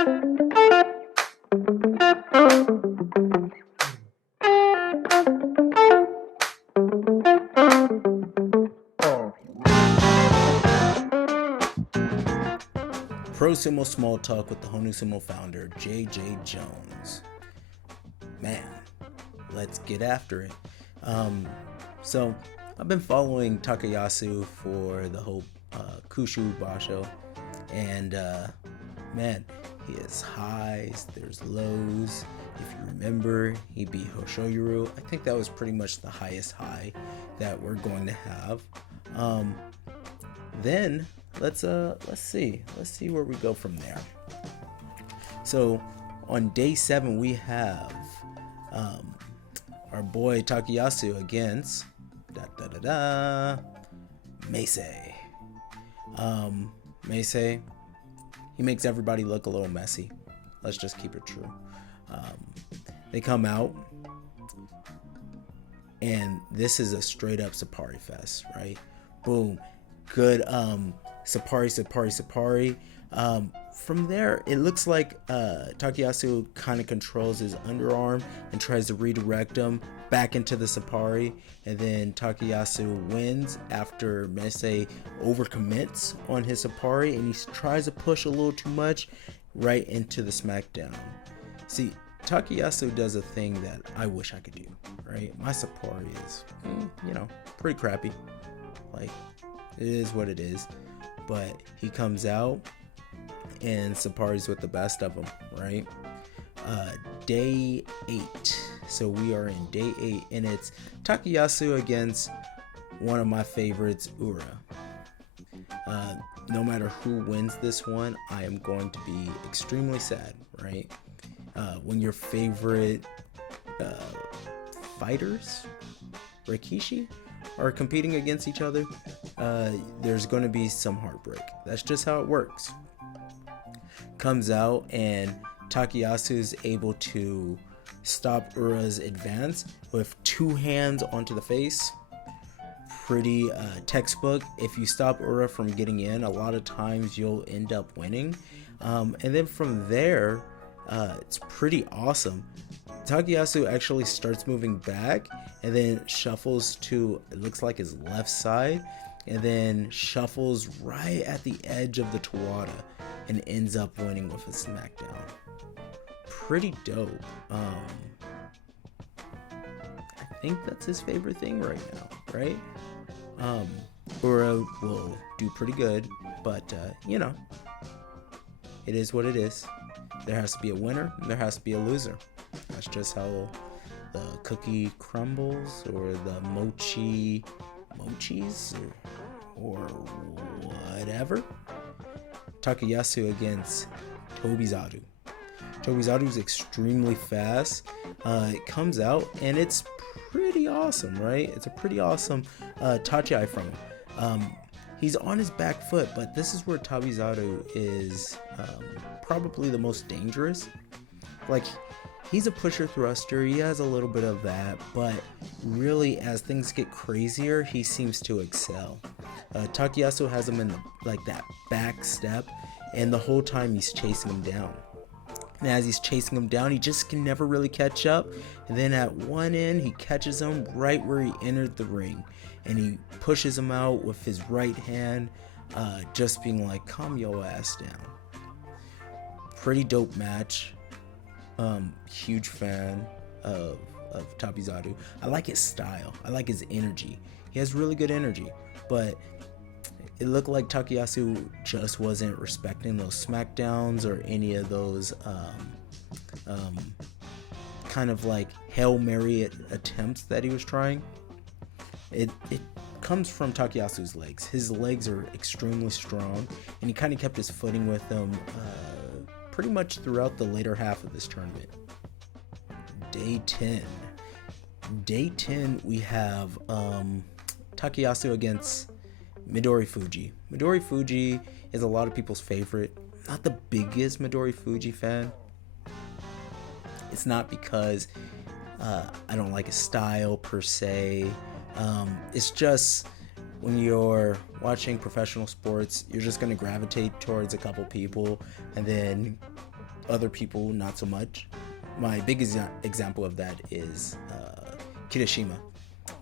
Pro Sumo Small Talk with the Honu Sumo founder, JJ Jones. Man, let's get after it. So I've been following Takayasu for the whole Kyushu Basho, and man, he has highs, there's lows. If you remember, he beat Hoshoyuru. I think that was pretty much the highest high that we're going to have. Then let's see where we go from there. So on day 7 we have our boy Takayasu against Meisei. Meisei, he makes everybody look a little messy. Let's just keep it true. They come out, and this is a straight up Sapari fest, right? Boom. Good Sapari. From there, it looks like Takayasu kind of controls his underarm and tries to redirect him back into the Sapari, and then Takayasu wins after Meisei overcommits on his Sapari, and he tries to push a little too much right into the smackdown. See, Takayasu does a thing that I wish I could do, right? My Sapari is, pretty crappy. Like, it is what it is. But he comes out and Sapari's with the best of them, right? Day 8. So we are in day 8, and it's Takayasu against one of my favorites, Ura. No matter who wins this one, I am going to be extremely sad, right? When your favorite fighters, Rikishi, are competing against each other, there's going to be some heartbreak. That's just how it works. Comes out, and Takayasu is able to stop Ura's advance with 2 hands onto the face. Pretty textbook. If you stop Ura from getting in, a lot of times you'll end up winning. And then from there, it's pretty awesome. Takayasu actually starts moving back and then shuffles to, it looks like, his left side, and then shuffles right at the edge of the Tawada and ends up winning with a smackdown. Pretty dope. I think that's his favorite thing right now, right? Ura will do pretty good, but it is what it is. There has to be a winner, and there has to be a loser. That's just how the cookie crumbles, or the mochis, or whatever. Takayasu against Tobizadu. Tobizadu is extremely fast. It comes out, and it's pretty awesome, right? It's a pretty awesome tachi from him. He's on his back foot, but this is where Tobizadu is probably the most dangerous. Like, he's a pusher thruster, he has a little bit of that, but really, as things get crazier, he seems to excel. Takayasu has him in that back step, and the whole time he's chasing him down. And as he's chasing him down, he just can never really catch up. And then at one end, he catches him right where he entered the ring, and he pushes him out with his right hand, just being like, calm your ass down. Pretty dope match. Huge fan of Tobizadu. I like his style. I like his energy. He has really good energy, but it looked like Takayasu just wasn't respecting those smackdowns or any of those kind of like Hail Mary attempts that he was trying. It comes from Takayasu's legs. His legs are extremely strong, and he kind of kept his footing with them pretty much throughout the later half of this tournament. Day 10. Day 10, we have Takayasu against Midori Fuji. Midori Fuji is a lot of people's favorite. Not the biggest Midori Fuji fan. It's not because I don't like his style per se. It's just when you're watching professional sports, you're just going to gravitate towards a couple people, and then other people not so much. My biggest example of that is Kirishima.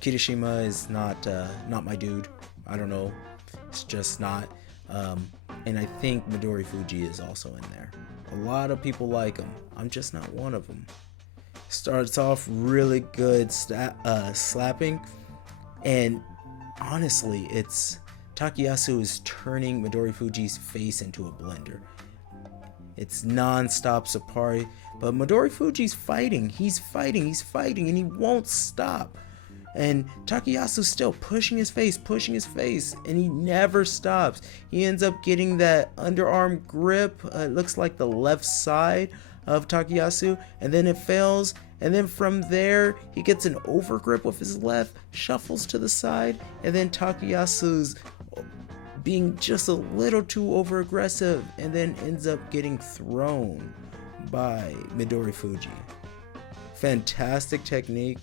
Kirishima is not my dude. I don't know. It's just not. And I think Midori Fuji is also in there. A lot of people like him. I'm just not one of them. Starts off really good slapping, and honestly, it's Takayasu is turning Midori Fuji's face into a blender. It's non-stop Sapari, but Midori Fuji's fighting. He's fighting, and he won't stop. And Takayasu's still pushing his face, and he never stops. He ends up getting that underarm grip. It looks like the left side of Takayasu, and then it fails. And then from there, he gets an overgrip with his left, shuffles to the side, and then Takayasu's being just a little too over aggressive, and then ends up getting thrown by Midori Fuji. Fantastic technique.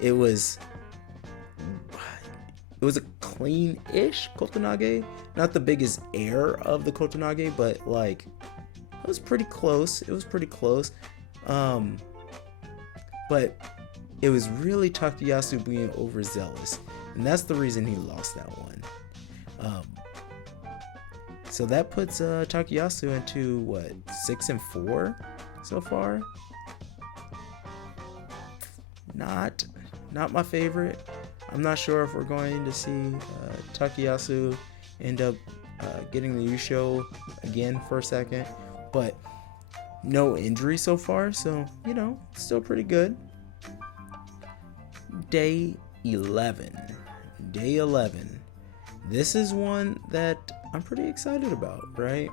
It was a clean-ish Kotenage. Not the biggest air of the Kotenage, but like it was pretty close. But it was really Takayasu being overzealous, and that's the reason he lost that one. So that puts Takayasu into what, 6-4 so far. Not my favorite. I'm not sure if we're going to see Takayasu end up getting the Yusho again for a second, but no injury so far, so still pretty good. Day 11. This is one that I'm pretty excited about, right?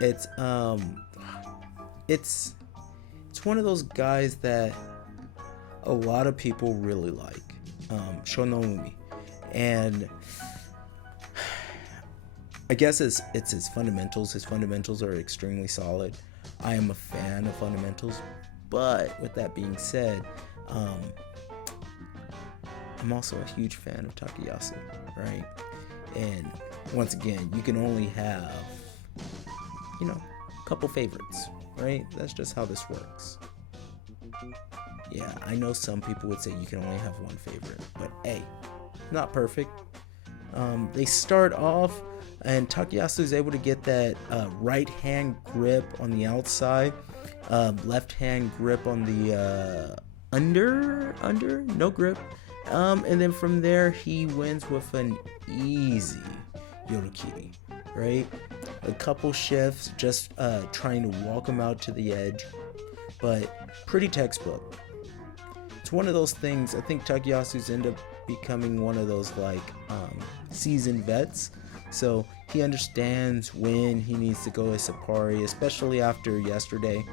It's one of those guys that a lot of people really like, Shonoumi, and I guess it's his fundamentals. His fundamentals are extremely solid. I am a fan of fundamentals, but with that being said, I'm also a huge fan of Takayasu, right? And once again, you can only have, a couple favorites, right? That's just how this works. Yeah, I know some people would say you can only have one favorite, but hey, not perfect. They start off, and Takayasu is able to get that right hand grip on the outside, left hand grip on the under, no grip. And then from there, he wins with an easy Yorikiri, right? A couple shifts, just trying to walk him out to the edge, but pretty textbook. It's one of those things. I think Takayasu's end up becoming one of those seasoned vets, so he understands when he needs to go as Sapari, especially after yesterday,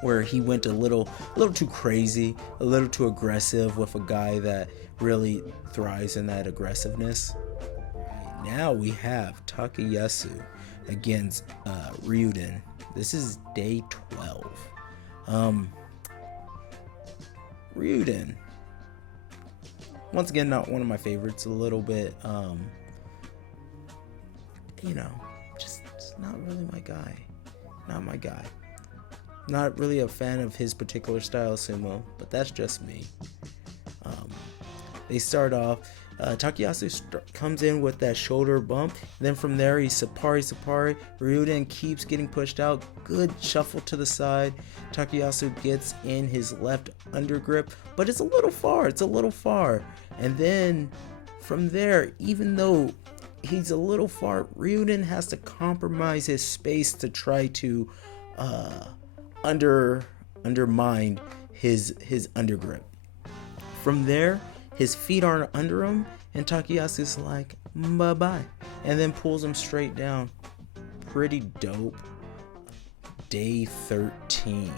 where he went a little too crazy, a little too aggressive with a guy that really thrives in that aggressiveness. Now we have Takayasu against Ryuden. This is day 12. Ryuden, once again, not one of my favorites. A little bit, just not really my guy. Not my guy. Not really a fan of his particular style of sumo, but that's just me. They start off, Takayasu comes in with that shoulder bump, then from there he's Sapari. Ryuden keeps getting pushed out, good shuffle to the side. Takayasu gets in his left undergrip, but it's a little far. And then from there, even though he's a little far, Ryuden has to compromise his space to try to undermine his undergrip. From there, his feet aren't under him, and Takayasu's like, bye-bye, and then pulls him straight down. Pretty dope. Day 13.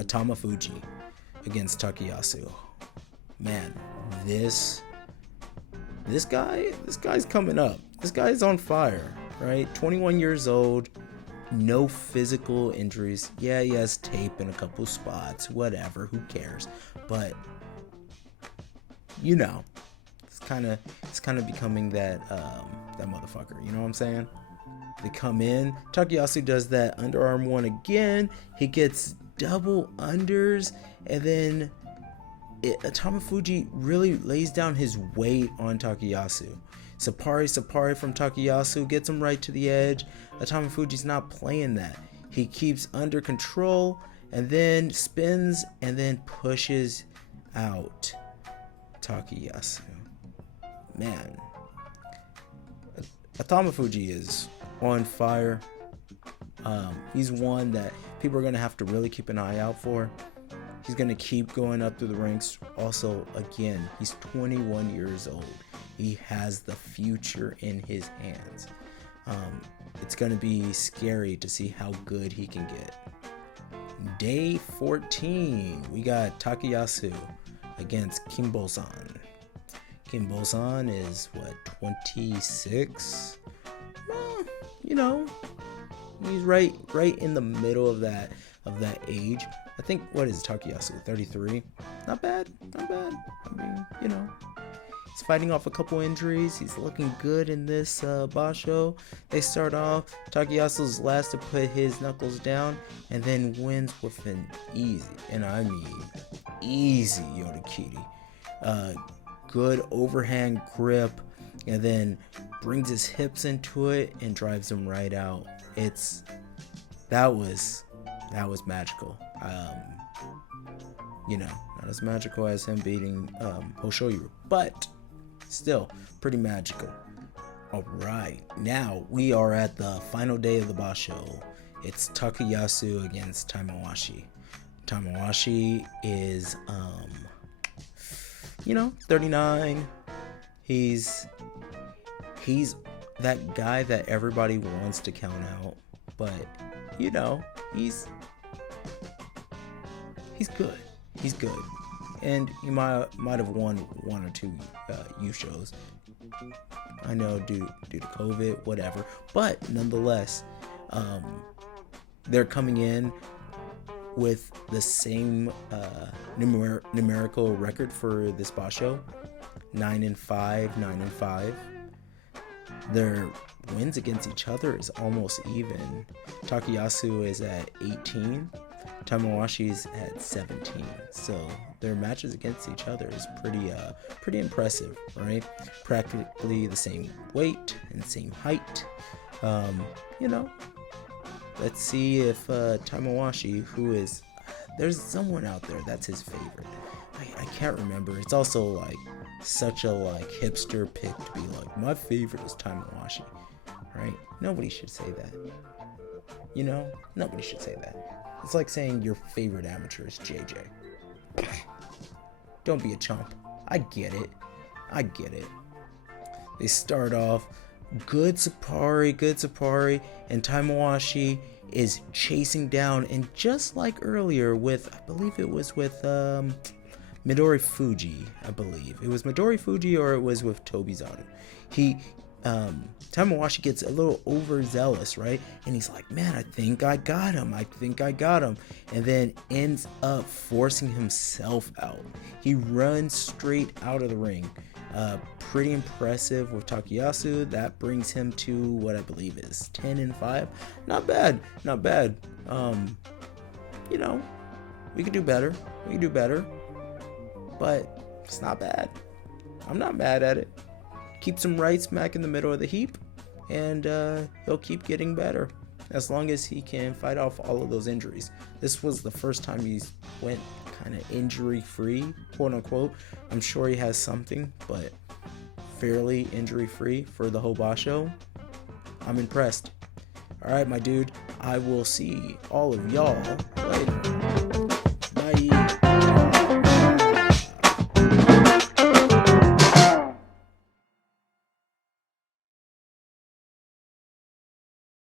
Atama Fuji against Takayasu. Man, this guy's coming up. This guy's on fire, right? 21 years old, no physical injuries. Yeah, he has tape in a couple spots, whatever, who cares? But it's kind of becoming that motherfucker, you know what I'm saying? They come in. Takayasu does that underarm one again. He gets double unders, and then Atamafuji really lays down his weight on Takayasu. Sapari from Takayasu gets him right to the edge. Atamafuji's not playing that. He keeps under control and then spins and then pushes out Takayasu. Man, Atamafuji is on fire. He's one that people are going to have to really keep an eye out for. He's going to keep going up through the ranks. Also, again, he's 21 years old. He has the future in his hands. It's going to be scary to see how good he can get. Day 14, we got Takayasu against Kimbo-san. Kimbo-san is, 26? He's right in the middle of that age. I think, what is Takayasu, 33? Not bad. I mean, he's fighting off a couple injuries. He's looking good in this Basho. They start off, Takayasu's last to put his knuckles down, and then wins with an easy, and I mean easy Yotakiri. Good overhand grip, and then brings his hips into it and drives him right out. That was magical. Not as magical as him beating Hoshoyuru, but still pretty magical. Alright, now we are at the final day of the Basho. It's Takayasu against Tamawashi. Tamawashi is 39. He's that guy that everybody wants to count out, but he's good. He's good, and he might have won one or two U shows. I know due to COVID, whatever, but nonetheless, they're coming in with the same numerical record for this Basho, 9-5, 9-5. Their wins against each other is almost even. Takayasu is at 18. Tamawashi's at 17. So their matches against each other is pretty impressive, right? Practically the same weight and same height. Let's see if Tamawashi, there's someone out there that's his favorite. I can't remember. It's also such a hipster pick to be my favorite is Tamawashi, right? Nobody should say that. Nobody should say that. It's like saying your favorite amateur is JJ. Don't be a chump. I get it. They start off good Sapari, and Tamawashi is chasing down, and just like earlier with, I believe it was with Midori Fuji, I believe. It was Midori Fuji or it was with Tobizaru. Tamawashi gets a little overzealous, right? And he's like, man, I think I got him. And then ends up forcing himself out. He runs straight out of the ring. Pretty impressive with Takayasu. That brings him to what I believe is 10-5. Not bad. We could do better. But it's not bad. I'm not mad at it. Keeps him right smack in the middle of the heap, and he'll keep getting better as long as he can fight off all of those injuries. This was the first time he's went kind of injury-free, quote-unquote. I'm sure he has something, but fairly injury-free for the whole Basho. I'm impressed. All right, my dude. I will see all of y'all later. Bye.